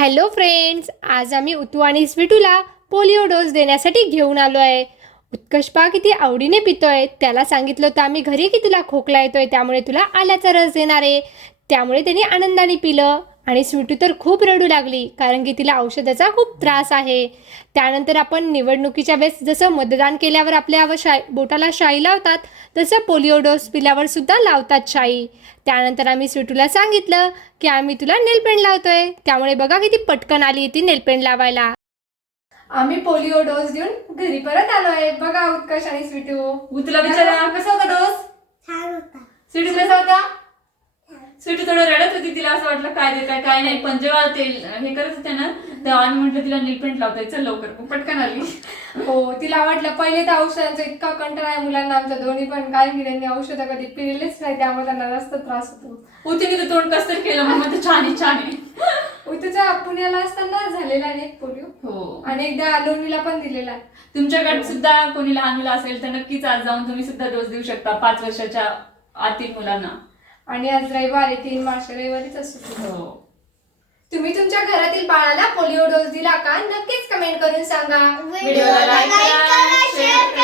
Hello friends आज आम्ही उतू आणि स्वीटूला पोलिओ डोस देण्यासाठी घेऊन आलो आहे उत्कर्षपा किती आवडीने पितोय त्याला सांगितलं होतं आम्ही घरी की तुला खोकला येतोय त्यामुळे तुला आल्याचा रस देणार आहे. त्यामुळे त्याने आनंदाने पिलं. आणि स्वीटू तर खूप रडू लागली कारण की तिला औषधाचा खूप त्रास आहे. त्यानंतर आपण निवडणुकीच्या वेळेस जसं मतदान केल्यावर आपल्यावर शाई बोटाला शाई लावतात तसं पोलिओ डोस पिल्यावर सुद्धा लावतात शाई. त्यानंतर आम्ही स्वीटूला सांगितलं की आम्ही तुला नेलपेंट लावतोय. त्यामुळे बघा किती पटकन आली ती नेलपेंट लावायला. आम्ही पोलिओ डोस देऊन घरी परत आलोय. बघा उत्कर्ष आणि स्वीटू. तुला विचारा. कसा होता डोस? छान होता. स्वीटू कसा होता? स्वीटू थोडं रडत होती तिला असं वाटलं काय देत काय काय नाही पण जेव्हा ते हे करत होते ना तेव्हा आम्ही म्हटलं तिला नीलपेंट लावताय चल लवकर मग पटकन आली. हो तिला वाटलं पहिले तर औषधांचा इतका कंटाळा आहे मुलांना आमच्या दोन्ही पण कारण की त्यांनी औषधं कधी पिलेलीच नाही त्यामुळे त्यांना जास्त त्रास होतो. उतीने तर तोंड कसं केलं मग म्हणते छान आहे छान आहे. उतूचा पुण्याला असताना झालेला आहे पोलिओ. हो. आणि एकदा लोणीला पण दिलेला आहे. तुमच्याकडे सुद्धा कोणी लहान मुलं असेल तर नक्कीच आज जाऊन तुम्ही सुद्धा डोस देऊ शकता पाच वर्षाच्या आतील मुलांना. आणि आज रविवारी तीन मार्च रविवारीच असतो हो. तुम्ही तुमच्या घरातील बाळाला पोलिओ डोस दिला का? नक्कीच कमेंट करून सांगा. व्हिडिओला लाईक करा शेअर